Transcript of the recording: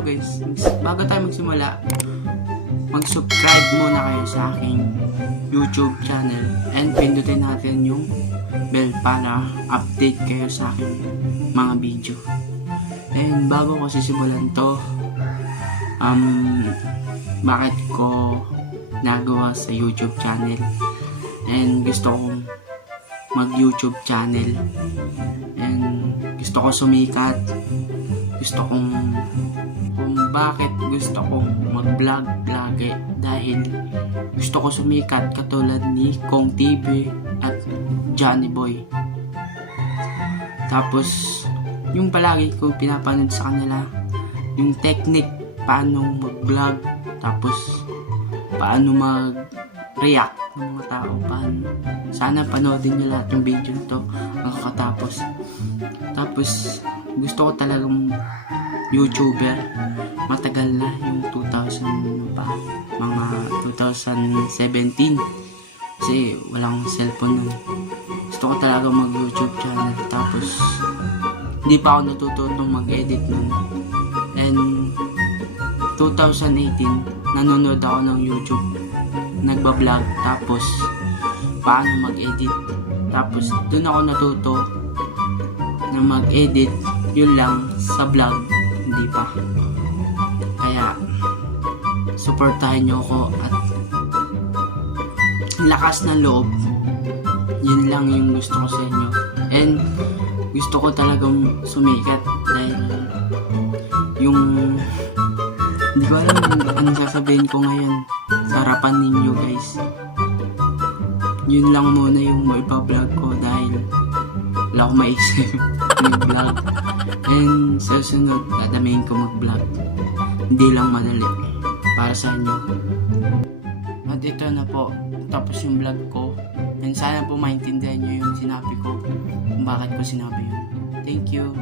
guys, bago tayo magsimula, mag-subscribe muna kayo sa aking YouTube channel and pindutin natin yung bell para update kayo sa aking mga video. And bago ko sisimulan to, bakit ko nagawa sa YouTube channel and gusto kong mag-YouTube channel and gusto ko sumikat, gusto kong kung bakit gusto kong mag-vlog lagi dahil gusto ko sumikat katulad ni Kong TV at Johnny Boy. Tapos yung palagi ko pinapanood sa kanila yung technique paano mag-vlog, tapos paano mag-react ng mga tao, paano. Sana panoodin nyo lahat yung video na to nakakatapos. Tapos gusto ko talagang YouTuber, matagal na yung 2000 pa, mga 2017 kasi walang cellphone nun. Gusto ko talaga mag YouTube channel, tapos hindi pa ako natututong mag-edit nun. And 2018 nanonood ako ng YouTube, nagbablog, tapos paano mag-edit, tapos dun ako natuto na mag-edit. Yun lang, sa vlog hindi pa. Kaya supportahan nyo ako at lakas ng loob, yun lang yung gusto ko sa inyo. And gusto ko talagang sumikat dahil yung hindi ko alam anong sasabihin ko ngayon sa harapan ninyo guys. Yun lang muna yung maipa-vlog ko dahil wala akong maisip mag-vlog. And sa sunod, dadamihin ko mag-vlog. Hindi lang madali para sa inyo. At ito na po, tapos yung vlog ko. And sana po maintindihan nyo yung sinabi ko, kung bakit ko sinabi yun. Thank you.